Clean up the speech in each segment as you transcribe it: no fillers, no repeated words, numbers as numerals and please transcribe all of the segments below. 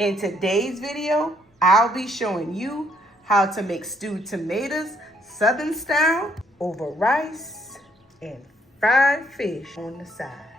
In today's video, I'll be showing you how to make stewed tomatoes Southern style over rice and fried fish on the side.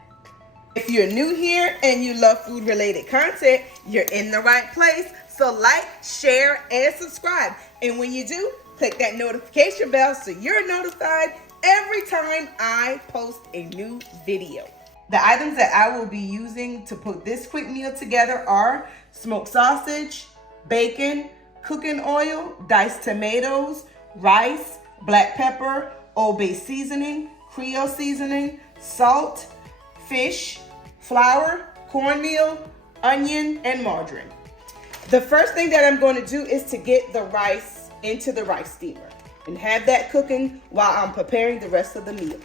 If you're new here and you love food related content, you're in the right place. So like, share, and subscribe. And when you do, click that notification bell so you're notified every time I post a new video. The items that I will be using to put this quick meal together are smoked sausage, bacon, cooking oil, diced tomatoes, rice, black pepper, Old Bay seasoning, Creole seasoning, salt, fish, flour, cornmeal, onion, and margarine. The first thing that I'm going to do is to get the rice into the rice steamer and have that cooking while I'm preparing the rest of the meal.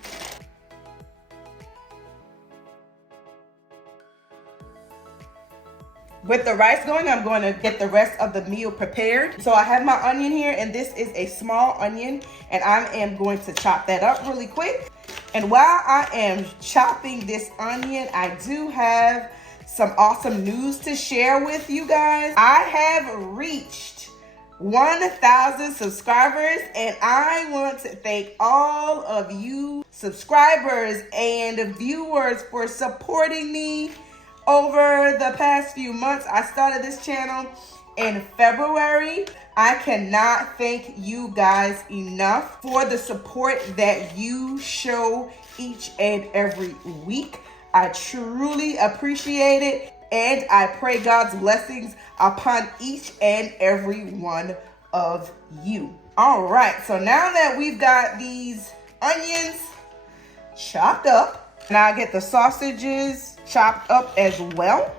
With the rice going, I'm going to get the rest of the meal prepared. So I have my onion here, and this is a small onion, and I am going to chop that up really quick. And while I am chopping this onion, I do have some awesome news to share with you guys. I have reached 1,000 subscribers, and I want to thank all of you subscribers and viewers for supporting me over the past few months. I started this channel in February. I cannot thank you guys enough for the support that you show each and every week. I truly appreciate it, and I pray God's blessings upon each and every one of you. All right, so now that we've got these onions chopped up, and I'll get the sausages chopped up as well.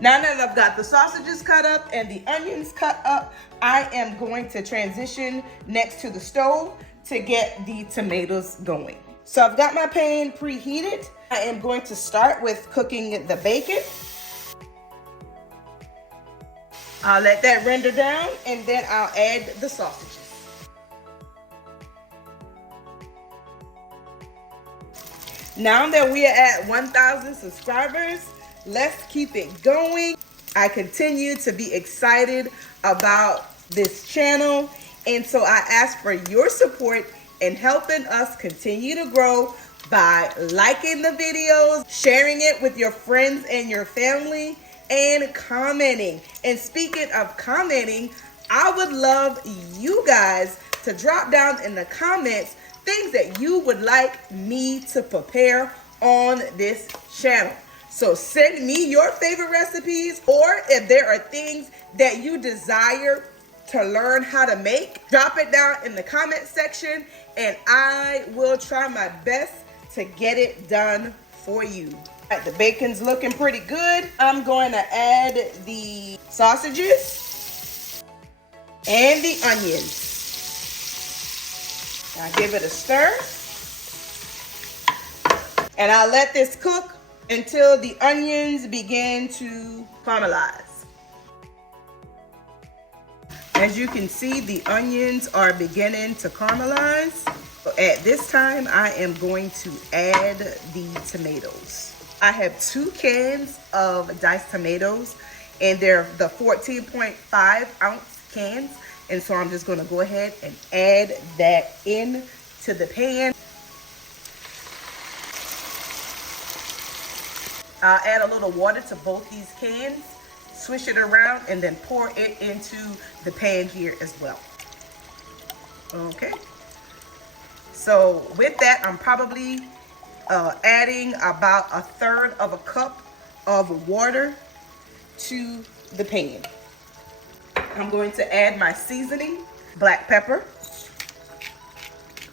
Now that I've got the sausages cut up and the onions cut up, I am going to transition next to the stove to get the tomatoes going. So I've got my pan preheated. I am going to start with cooking the bacon. I'll let that render down, and then I'll add the sausages. Now that we are at 1,000 subscribers, let's keep it going. I continue to be excited about this channel, and so I ask for your support in helping us continue to grow by liking the videos, sharing it with your friends and your family, and commenting. And speaking of commenting, I would love you guys to drop down in the comments things that you would like me to prepare on this channel. So send me your favorite recipes, or if there are things that you desire to learn how to make, drop it down in the comment section, and I will try my best to get it done for you. All right, the bacon's looking pretty good. I'm going to add the sausages and the onions. I'll give it a stir, and I'll let this cook until the onions begin to caramelize. As you can see, the onions are beginning to caramelize. So at this time, I am going to add the tomatoes. I have 2 cans of diced tomatoes, and they're the 14.5 ounce cans. And so I'm just going to go ahead and add that in to the pan. I'll add a little water to both these cans, swish it around, and then pour it into the pan here as well. Okay. So with that, I'm probably adding about 1/3 of a cup of water to the pan. I'm going to add my seasoning, black pepper,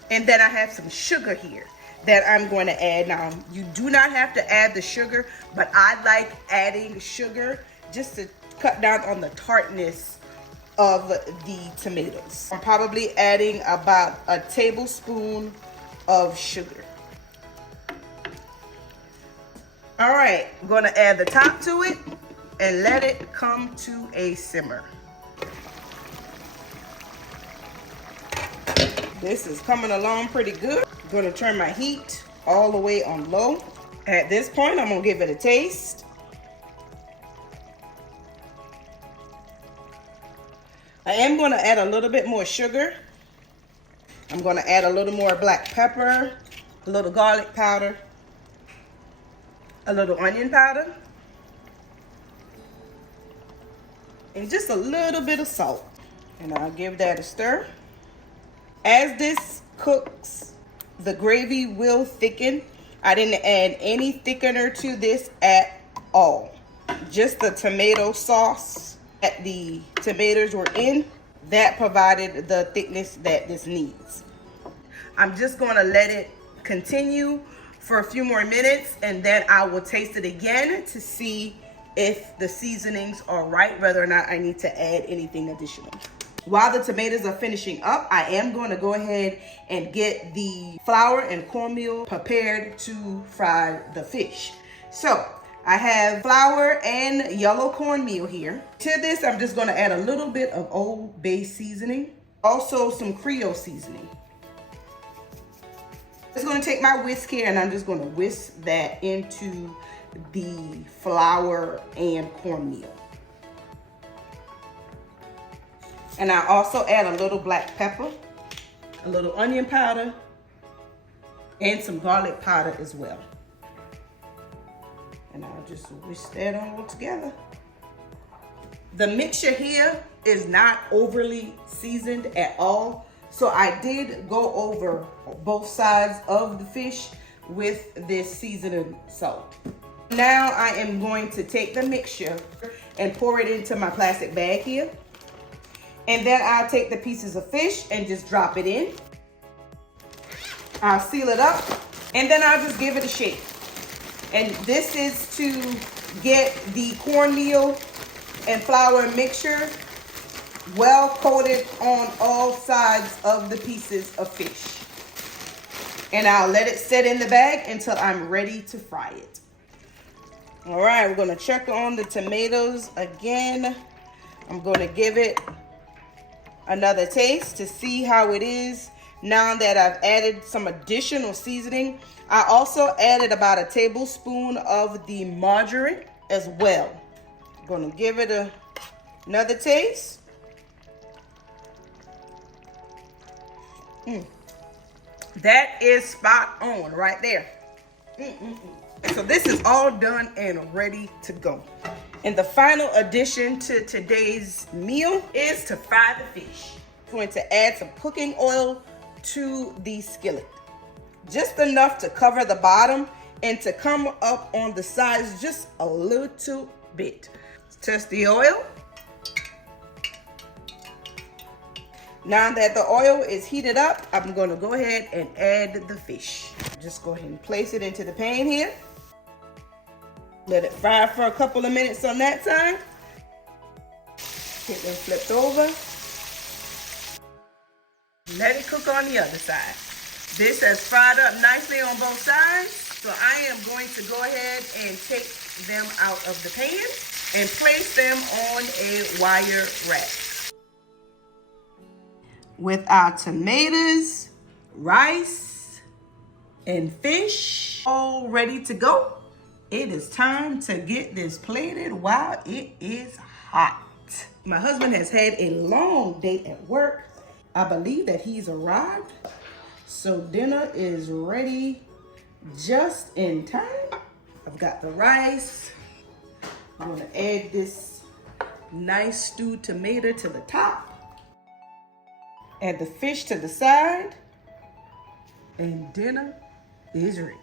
and then I have some sugar here that I'm going to add. Now, you do not have to add the sugar, but I like adding sugar just to cut down on the tartness of the tomatoes. I'm probably adding about a tablespoon of sugar. All right, I'm going to add the top to it and let it come to a simmer. This is coming along pretty good. I'm going to turn my heat all the way on low. At this point, I'm gonna give it a taste. I am gonna add a little bit more sugar. I'm gonna add a little more black pepper, a little garlic powder, a little onion powder, and just a little bit of salt. And I'll give that a stir. As this cooks, the gravy will thicken. I didn't add any thickener to this at all. Just the tomato sauce that the tomatoes were in, that provided the thickness that this needs. I'm just gonna let it continue for a few more minutes, and then I will taste it again to see if the seasonings are right, whether or not I need to add anything additional. While the tomatoes are finishing up, I am going to go ahead and get the flour and cornmeal prepared to fry the fish. So I have flour and yellow cornmeal here. To this, I'm just going to add a little bit of Old Bay seasoning, also some Creole seasoning. I'm just going to take my whisk here and I'm just going to whisk that into the flour and cornmeal. And I also add a little black pepper, a little onion powder, and some garlic powder as well. And I'll just whisk that all together. The mixture here is not overly seasoned at all. So I did go over both sides of the fish with this seasoning salt. Now I am going to take the mixture and pour it into my plastic bag here. And then I'll take the pieces of fish and just drop it in. I'll seal it up, and then I'll just give it a shake. And this is to get the cornmeal and flour mixture well coated on all sides of the pieces of fish. And I'll let it sit in the bag until I'm ready to fry it. All right, we're gonna check on the tomatoes again. I'm gonna give it another taste to see how it is now that I've added some additional seasoning. I also added about a tablespoon of the margarine as well. I'm gonna give it another taste. That is spot on right there. So this is all done and ready to go. And the final addition to today's meal is to fry the fish. I'm going to add some cooking oil to the skillet. Just enough to cover the bottom and to come up on the sides just a little bit. Let's test the oil. Now that the oil is heated up, I'm going to go ahead and add the fish. Just go ahead and place it into the pan here. Let it fry for a couple of minutes on that side. Get them flipped over. Let it cook on the other side. This has fried up nicely on both sides. So I am going to go ahead and take them out of the pan and place them on a wire rack. With our tomatoes, rice, and fish all ready to go, it is time to get this plated while it is hot. My husband has had a long day at work. I believe that he's arrived. So dinner is ready just in time. I've got the rice. I'm gonna add this nice stewed tomato to the top. Add the fish to the side. And dinner is ready.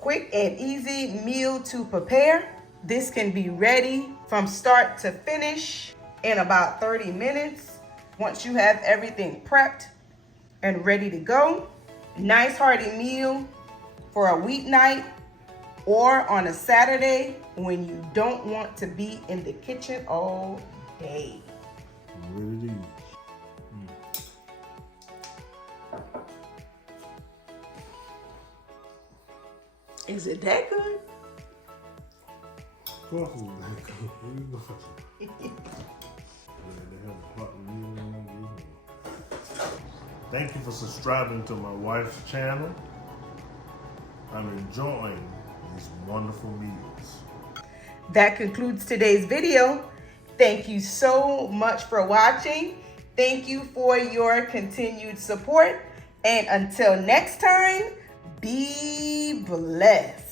Quick and easy meal to prepare. This can be ready from start to finish in about 30 minutes. Once you have everything prepped and ready to go. Nice hearty meal for a weeknight or on a Saturday when you don't want to be in the kitchen all day. Ready to eat. Is it that good? Of course it's that good. What you doing? They have a hot meal on you. Thank you for subscribing to my wife's channel. I'm enjoying these wonderful meals. That concludes today's video. Thank you so much for watching. Thank you for your continued support. And until next time, be blessed.